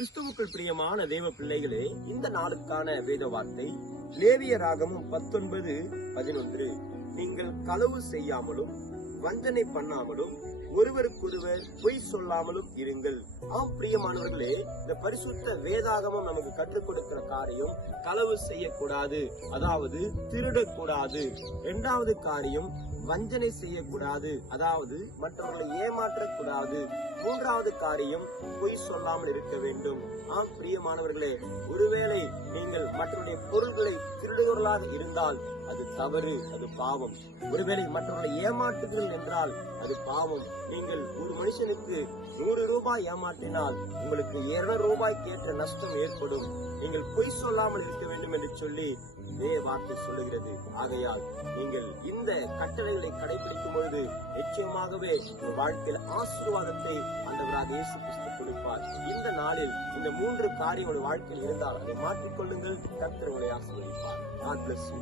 கிறிஸ்துவுக்குள் பிரியமான தேவ பிள்ளைகளே இந்த நாளுக்கான வேத வார்த்தை லேவிய ராகமும் பத்தொன்பது பதினொன்று. நீங்கள் களவு செய்யாமலும் வஞ்சனை பண்ணாமலும் ஒருவருக்கொருவர் பொய் சொல்லாமலும் இருங்கள். ஆம் பிரியமானவர்களே இந்த பரிசுத்த வேதாகமம் நமக்கு கற்றுக் கொடுக்கிற காரியம் களவு செய்யக்கூடாது. அதாவது திருடக்கூடாது. இரண்டாவது காரியம் வஞ்சனை செய்யக்கூடாது. அதாவது மற்றவர்களை ஏமாற்றக்கூடாது. மூன்றாவது காரியம் பொய் சொல்லாமல் இருக்க வேண்டும். ஆம் பிரியமானவர்களே ஒருவேளை நீங்கள் மற்றவருடைய பொருள்களை திருடுகிறவர்களாக இருந்தால் அது தவறு அது பாவம். ஒருவேளை மற்றவர்களை ஏமாற்றுகிறீர்கள் என்றால் அது பாவம். நீங்கள் ஒரு மனுஷனுக்கு நூறு ரூபாய் ஏமாற்றினால் உங்களுக்கு இருநூறு ரூபாய்க்கு ஏற்ற நஷ்டம் ஏற்படும். நீங்கள் பொய் சொல்லாமல் இருக்க வேண்டும் என்று சொல்லி இதே வார்த்தை சொல்லுகிறது. ஆகையால் நீங்கள் இந்த கட்டளைகளை கடைபிடிக்கும் பொழுது நிச்சயமாகவே உங்கள் வாழ்க்கையில் ஆசீர்வாதத்தை அந்தவராக இயேசு கிறிஸ்து கொடுப்பார். இந்த நாளில் இந்த மூன்று காரியம் வாழ்க்கையில் இருந்தால் அதை மாற்றிக்கொள்ளுங்கள். கத்திரங்களை ஆசீர்வதிப்பார். God bless you.